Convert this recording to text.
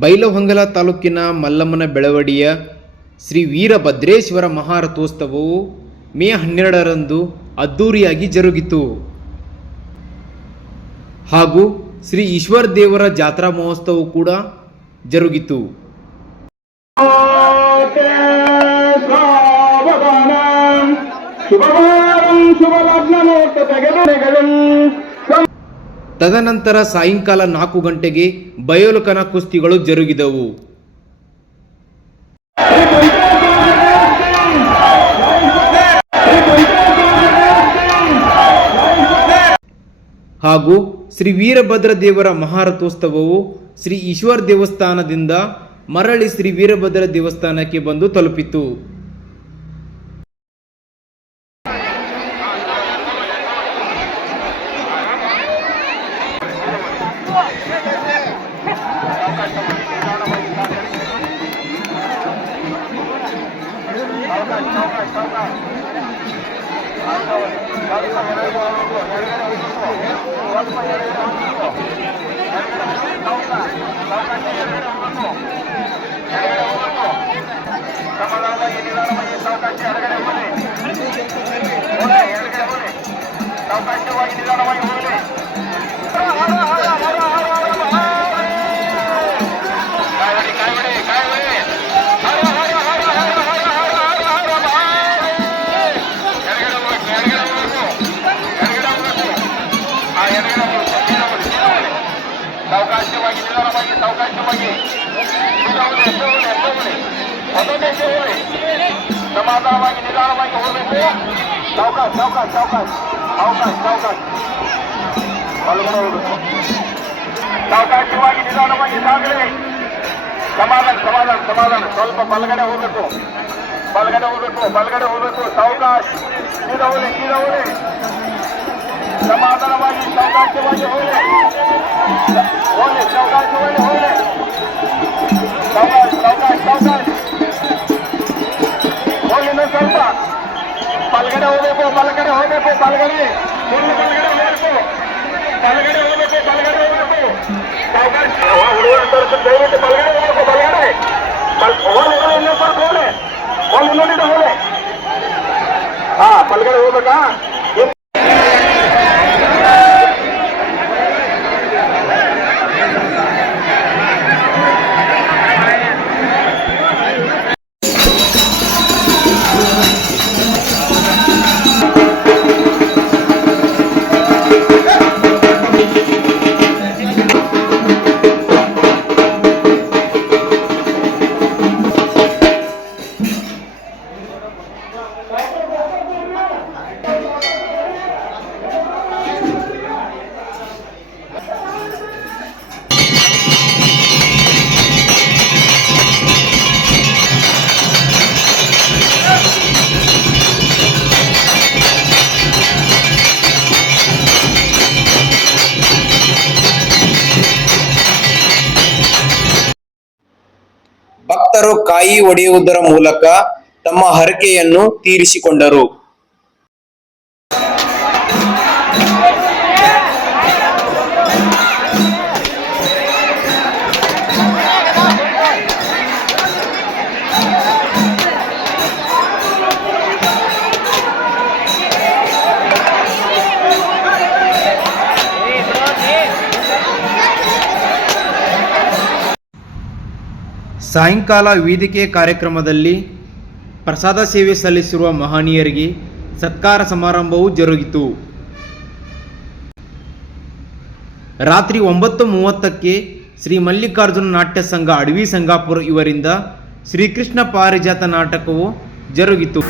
ಬೈಲಹೊಂಗಲ ತಾಲೂಕಿನ ಮಲ್ಲಮ್ಮನ ಬೆಳವಡಿಯ ಶ್ರೀ ವೀರಭದ್ರೇಶ್ವರ ಮಹಾರಥೋತ್ಸವವು ಮೇ ಹನ್ನೆರಡರಂದು ಅದ್ಧೂರಿಯಾಗಿ ಜರುಗಿತು. ಹಾಗೂ ಶ್ರೀ ಈಶ್ವರ ದೇವರ ಜಾತ್ರಾ ಮಹೋತ್ಸವ ಕೂಡ ಜರುಗಿತು. ತದನಂತರ ಸಾಯಂಕಾಲ ನಾಲ್ಕು ಗಂಟೆಗೆ ಬಯಲುಕನ ಕುಸ್ತಿಗಳು ಜರುಗಿದವು. ಹಾಗೂ ಶ್ರೀ ವೀರಭದ್ರ ದೇವರ ಮಹಾರಥೋತ್ಸವವು ಶ್ರೀ ಈಶ್ವರ ದೇವಸ್ಥಾನದಿಂದ ಮರಳಿ ಶ್ರೀ ವೀರಭದ್ರ ದೇವಸ್ಥಾನಕ್ಕೆ ಬಂದು ತಲುಪಿತು. అవకాశం ಸಾವಕಾಶವಾಗಿ, ನಿಧಾನವಾಗಿ, ಸಾವಕಾಶವಾಗಿ. ಹೆಜ್ಜೆ ಹೋಗಿ ಸಮಾಧಾನವಾಗಿ, ನಿಧಾನವಾಗಿ ಹೋಗಬೇಕು. ಸಾವಕಾಶ ಸಾವಕಾಶ ಸಾವಕಾಶ. ಸಾವಕಾಶ ಸಾವಕಾಶ. ಹೋಗ್ಬೇಕು ಸಾವಕಾಶವಾಗಿ, ನಿಧಾನವಾಗಿ ಸಾಗಲಿ. ಸಮಾಧಾನ ಸಮಾಧಾನ ಸಮಾಧಾನ. ಸ್ವಲ್ಪ ಬಲಗಡೆ ಹೋಗಬೇಕು. ಬಲಗಡೆ ಹೋಗಬೇಕು ಬಲಗಡೆ ಹೋಗಬೇಕು. ಸಾವಕಾಶ. ಸೀದಾ ಹೋಗಿ ಸೀದಾ ಹೋಗಿ Şevkatçıvalı öyle. Öyle Şevkatçıvalı öyle. Kavgaş kavgaş kavgaş. Öyle ne sorma. Palgare hobe ko palgare hobe ko palgare. Bunu palgare hobe ko. Palgare hobe ko palgare hobe ko. Kavgaş. Oha ulan tarafın devleti palgare hobe ko palgare. Pal oha ulan ne sorma öyle. Oha ulan ne de öyle. हाँ पलगड़ हो बता ಭಕ್ತರು ಕಾಯಿ ಒಡೆಯುವುದರ ಮೂಲಕ ತಮ್ಮ ಹರಕೆಯನ್ನು ತೀರಿಸಿಕೊಂಡರು. ಸಾಯಂಕಾಲ ವೇದಿಕೆ ಕಾರ್ಯಕ್ರಮದಲ್ಲಿ ಪ್ರಸಾದ ಸೇವೆ ಸಲ್ಲಿಸಿರುವ ಮಹನೀಯರಿಗೆ ಸತ್ಕಾರ ಸಮಾರಂಭವು ಜರುಗಿತು. ರಾತ್ರಿ ಒಂಬತ್ತು ಮೂವತ್ತಕ್ಕೆ ಶ್ರೀ ಮಲ್ಲಿಕಾರ್ಜುನ ನಾಟ್ಯ ಸಂಘ ಅಡವಿ ಸಂಗಾಪುರ ಇವರಿಂದ ಶ್ರೀಕೃಷ್ಣ ಪಾರಿಜಾತ ನಾಟಕವು ಜರುಗಿತು.